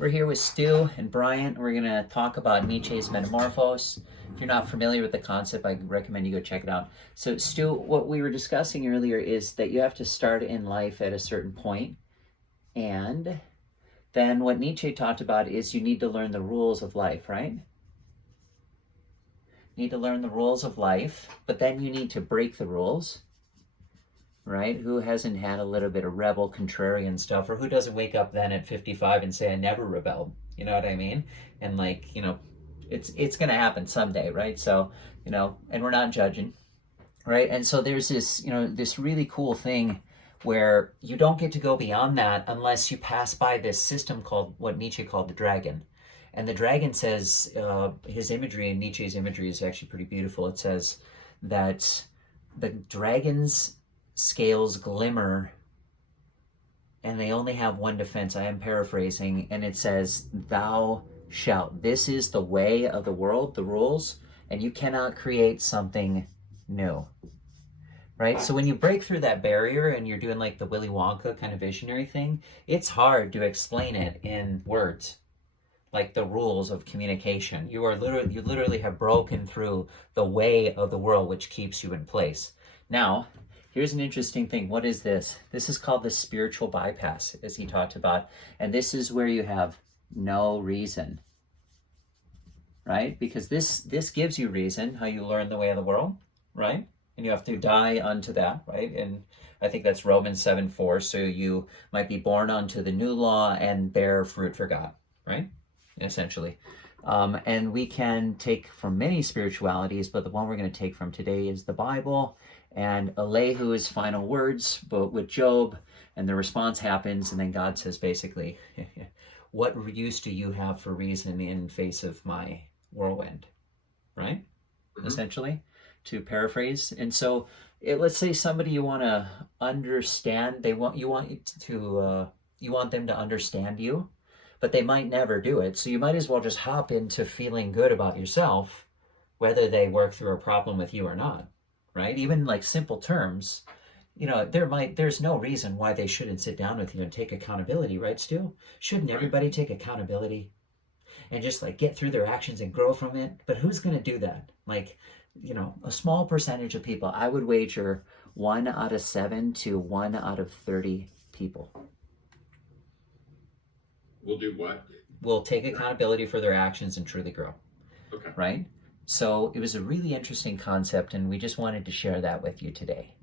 We're here with Stu and Brian. We're going to talk about Nietzsche's metamorphosis. If you're not familiar with the concept, I recommend you go check it out. So, Stu, what we were discussing earlier is that you have to start in life at a certain point, and then what Nietzsche talked about is you need to learn the rules of life, right? You need to learn the rules of life, but then you need to break the rules, right? Who hasn't had a little bit of rebel contrarian stuff, or who doesn't wake up then at 55 and say, I never rebelled? You know what I mean? And it's going to happen someday, right? So, and we're not judging, right? And so there's this, this really cool thing where you don't get to go beyond that unless you pass by this system called what Nietzsche called the dragon. And the dragon says, his imagery, and Nietzsche's imagery is actually pretty beautiful. It says that the dragon's scales glimmer and they only have one defense. I am paraphrasing, and it says, thou shalt. This is the way of the world, the rules, and you cannot create something new. Right? So when you break through that barrier and you're doing like the Willy Wonka kind of visionary thing, it's hard to explain it in words, like the rules of communication. You literally have broken through the way of the world, which keeps you in place. Now, here's an interesting thing. What is this? This is called the spiritual bypass, as he talked about. And this is where you have no reason, right? Because this gives you reason, how you learn the way of the world, right? And you have to die unto that, right? And I think that's Romans 7:4. So you might be born unto the new law and bear fruit for God, right? Essentially. And we can take from many spiritualities, but the one we're going to take from today is the Bible and Elihu's final words, but with Job, and the response happens, and then God says basically, what use do you have for reason in face of my whirlwind, right? Mm-hmm. Essentially, to paraphrase. And so let's say somebody you want to understand, you want them to understand you, but they might never do it. So you might as well just hop into feeling good about yourself, whether they work through a problem with you or not, right? Even like simple terms, there's no reason why they shouldn't sit down with you and take accountability, right, Stu? Shouldn't everybody take accountability and just like get through their actions and grow from it? But who's going to do that? Like, a small percentage of people. I would wager 1 out of 7 to 1 out of 30 people. We'll do what? Will take accountability for their actions and truly grow. Okay. Right? So it was a really interesting concept, and we just wanted to share that with you today.